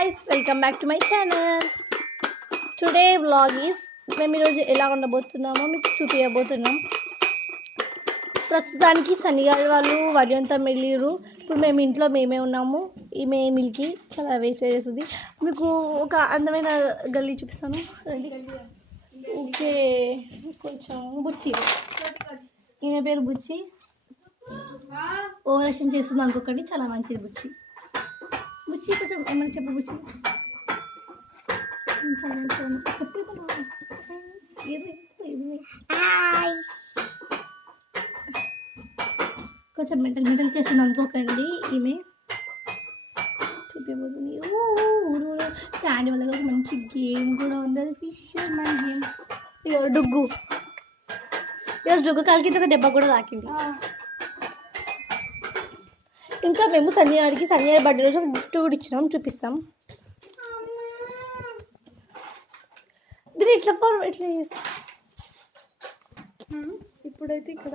guys, welcome back to my channel. Today vlog is మేము ఈరోజు ఎలా ఉండబోతున్నామో మీకు చూపించబోతున్నాం. ప్రస్తుతానికి సన్నిగాడు వాళ్ళు వరియంతా వెళ్ళిరు. ఇప్పుడు మేము ఇంట్లో మేమే ఉన్నాము. ఈమె మిల్కి చాలా వేస్ట్ చేస్తుంది. మీకు ఒక అందమైన గల్లీ చూపిస్తాను రండి. ఓకే, కొంచెం బుచ్చి, ఈమె పేరు బుచ్చి. ఓవర్ యాక్షన్ చేస్తుంది అనుకోకండి, చాలా మంచిది బుచ్చి. బుచ్చి కొంచెం ఏమైనా చెప్పు బుచ్చి. కొంచెం మెంటల్ చేస్తుంది అనుకోకండి. ఈమె చూపించబోతుంది. శాండీ వల్ల మంచి గేమ్ కూడా ఉంది, అది ఫిష్ మ్యాన్ గేమ్. ఇక డుగ్గు ఈరోజు డుగ్గు కాలికి ఒక దెబ్బ కూడా తాకింది. ఇంకా మేము సన్నిగాడికి బర్త్డే రోజు గిఫ్ట్ కూడా ఇచ్చినాం, చూపిస్తాం. దీన్ని ఇట్లా చేస్తాం. ఇప్పుడైతే ఇక్కడ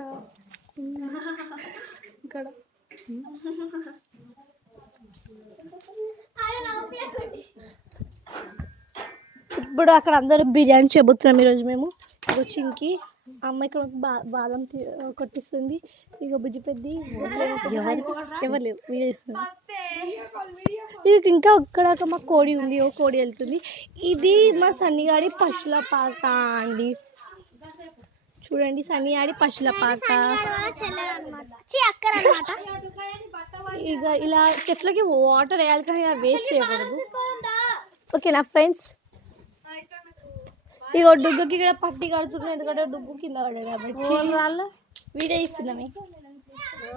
ఇప్పుడు అక్కడ అందరూ బిర్యానీ చేయబోతున్నాం ఈరోజు మేము. చింకి అమ్మ ఇక్కడ బాదం కొట్టిస్తుంది. ఇక బుజ్జి పెద్ద ఎవరు లేవు, వీడియో ఇస్తున్నాం. ఇది ఇంకా ఇక్కడ మా కోడి ఉంది, ఓ కోడి వెళ్తుంది. ఇది మా సన్నిగాడి పశుల పాక అండి. చూడండి, సన్నిగాడి పశుల పాక. ఇక ఇలా చెట్లకి వాటర్ వేయాలి కానీ వేస్ట్ చేయకూడదు, ఓకేనా ఫ్రెండ్స్. ఇక డుగ్గుకి ఇక్కడ పట్టి కడుతున్నాం, ఎందుకంటే డుగ్గు కింద పడ్డాడు కాబట్టి. వాళ్ళు వీడియో ఇస్తున్నామే.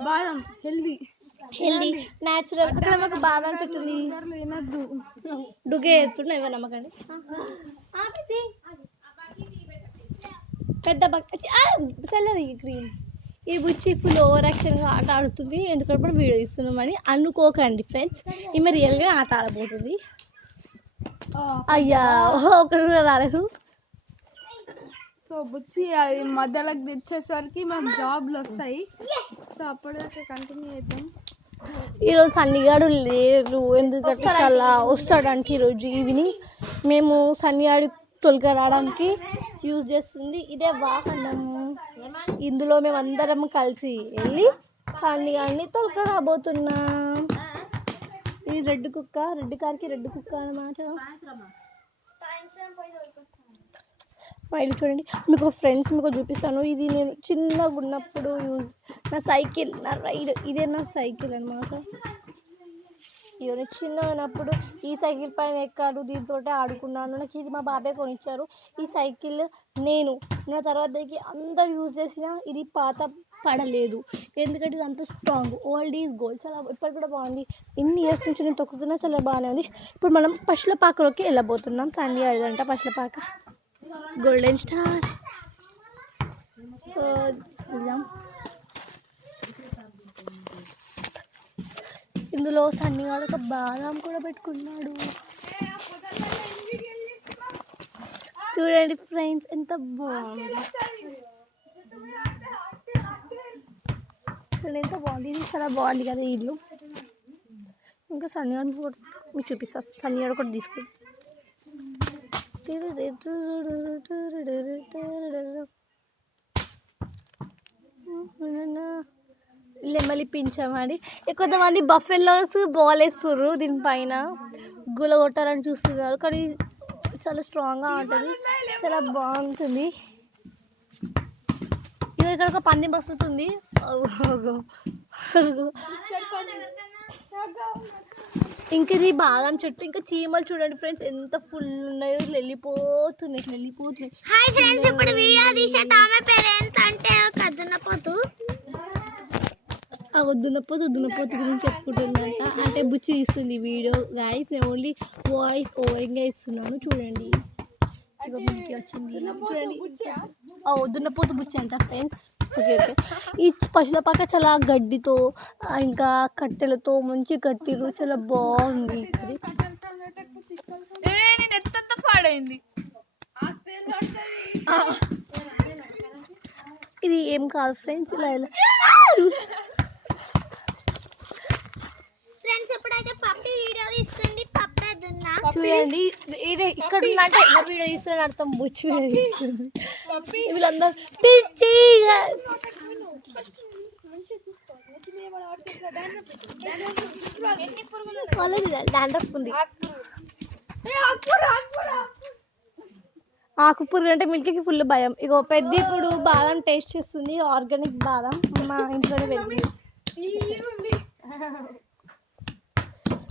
బాదం హెల్దీ న్యాచురల్. అక్కడ మాకు బాదం చెట్టు వినద్దు, డుగ్గే ఎత్తున్నా ఇవ్వ నమ్మకండి. పెద్ద సెల్లరీ గ్రీన్. ఈ బుచ్చి ఫుల్ ఓవర్ యాక్షన్గా ఆట ఆడుతుంది, ఎందుకంటే వీడియో ఇస్తున్నామని అనుకోకండి ఫ్రెండ్స్. ఈమె రియల్గా ఆట ఆడబోతుంది. అయ్యా ఒకరు రాలేదు. సో బుచ్చి అది మధ్యలోకి తెచ్చేసరికి మాకు జాబ్లు వస్తాయి. సో అప్పటిదాకా కంటిన్యూ చేద్దాం. ఈరోజు సన్నిగాడు లేరు, ఎందుకంటే చాలా వస్తాడంటే ఈరోజు ఈవినింగ్. మేము సన్నిగాడు తొలగ రావడానికి యూజ్ చేస్తుంది ఇదే వాహనం. ఇందులో మేము అందరం కలిసి వెళ్ళి సన్నిగాడిని తొలగ రాబోతున్నాం. ఇది రెడ్ కార్కి రెడ్ కుక్క అన్నమాట. మా ఇల్లు చూడండి. మీకు ఫ్రెండ్స్ మీకు చూపిస్తాను. ఇది నేను చిన్నగా ఉన్నప్పుడు నా సైకిల్, నా రైడ్, ఇదే నా సైకిల్ అనమాట. ఇవన్నీ చిన్నగా ఉన్నప్పుడు ఈ సైకిల్ పైన ఎక్కాడు, దీంతో ఆడుకున్నాను. నాకు ఇది మా బాబాయ్ కొనిచ్చారు. ఈ సైకిల్ నేను నా తర్వాత అందరు యూజ్ చేసిన ఇది పాత పడలేదు, ఎందుకంటే ఇది అంత స్ట్రాంగ్. Old is gold. చాలా ఇప్పటికి కూడా బాగుంది. ఎన్ని ఇయర్స్ నుంచి నేను తొక్కుతున్నా, చాలా బాగానే ఉంది. ఇప్పుడు మనం పశుల పాకలోకి వెళ్ళబోతున్నాం. సండే అదంట పశుల పాక. Golden star. ఇందులో సన్నిగాడు ఒక బాదం కూడా పెట్టుకున్నాడు. చూడండి ఫ్రెండ్స్, ఎంత బాగుంది, ఎంత బాగుంది. ఇది చాలా బాగుంది కదా ఇల్లు. ఇంకా సన్నిగాడు కూడా మీకు చూపిస్తా. సన్నిగాడు కూడా తీసుకో. లెమలి పించమని కొంతమంది బఫెల్లోస్ బాల్ వేస్తుర్రు, దీనిపైన గుల కొట్టాలని చూస్తున్నారు, కానీ చాలా స్ట్రాంగ్గా ఉంటుంది, చాలా బాగుంటుంది. ఇక్కడ ఒక పంది బస్తుంది. ఇంక ఇది బాదం చెట్టు. ఇంకా చీమలు చూడండి ఫ్రెండ్స్ ఎంత ఫుల్ ఉన్నాయో, వెళ్ళిపోతున్నాయి. హాయ్ ఫ్రెండ్స్, ఇప్పుడు వీడియో తీసే ఆమె పేరు ఏంటంటే దున్నపోతు గురించి చెప్పుకుంటుందంట. అంటే బుచ్చి ఇస్తుంది వీడియో గైస్. నేను ఓన్లీ వాయిస్ ఓవరింగ్గా ఇస్తున్నాను. చూడండి వచ్చింది, చూడండి. దున్నపోతు బుచ్చి అంట ఫ్రెండ్స్. ఓకే. ఈ పశుల పాక చాలా గడ్డితో ఇంకా కట్టెలతో మంచి కట్టిరు, చాలా బాగుంది. ఇది ఏం కాదు ఫ్రెండ్స్, ఇలా ఫ్రెండ్స్. ఎప్పుడైతే పప్పి వీడియో ఇస్తుంది, పప్పే దున్న బొచ్చు వేయండి. ఇదే ఇక్కడ ఉందంటే ఎవరు వీడియో తీస్తున్న అర్థం బొచ్చు వేయండి. వీళ్ళందరూ పిచ్చిగా డాండ్రఫ్ ఉంది. ఆకుపురుగు అంటే మిల్క్కి ఫుల్ భయం. ఇగో పెద్ద ఇప్పుడు బాదం టేస్ట్ చేస్తుంది, ఆర్గానిక్ బాదం మా ఇంట్లోనే పెరిగింది.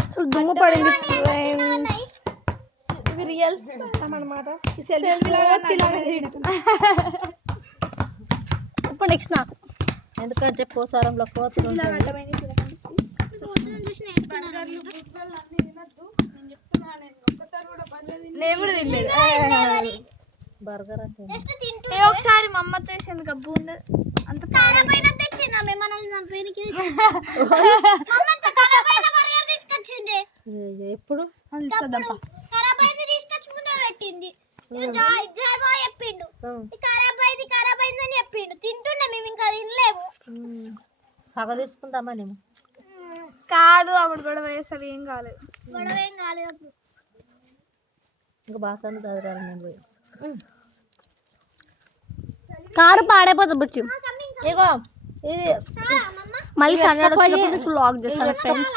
అసలు దుమ్ము పడింది. ఇవి రియల్ అన్నమాట. ఇప్పుడు నెక్స్ట్ నాకు, ఎందుకంటే పోసారంలో కోతులు నేను కూడా తినలేదు బర్గర్ అంటే ఒకసారి మా అమ్మ తెచ్చింది గబ్బు ఉండదు అంత ఎప్పుడు పెట్టింది చెప్పిండు తింటున్నా మేము ఇంకా తినలేము పగ తీసుకుంటామా నేను కాదు అప్పుడు కూడా వేసారు ఏం కాలేదు అప్పుడు ఇంకా బాసాన్ని చదివాను నేను పోయి కారు పాడైపోతుంది బుచ్చి. ఇగో ఇది మళ్ళీ లాక్ చేస్తాను ఫ్రెండ్స్.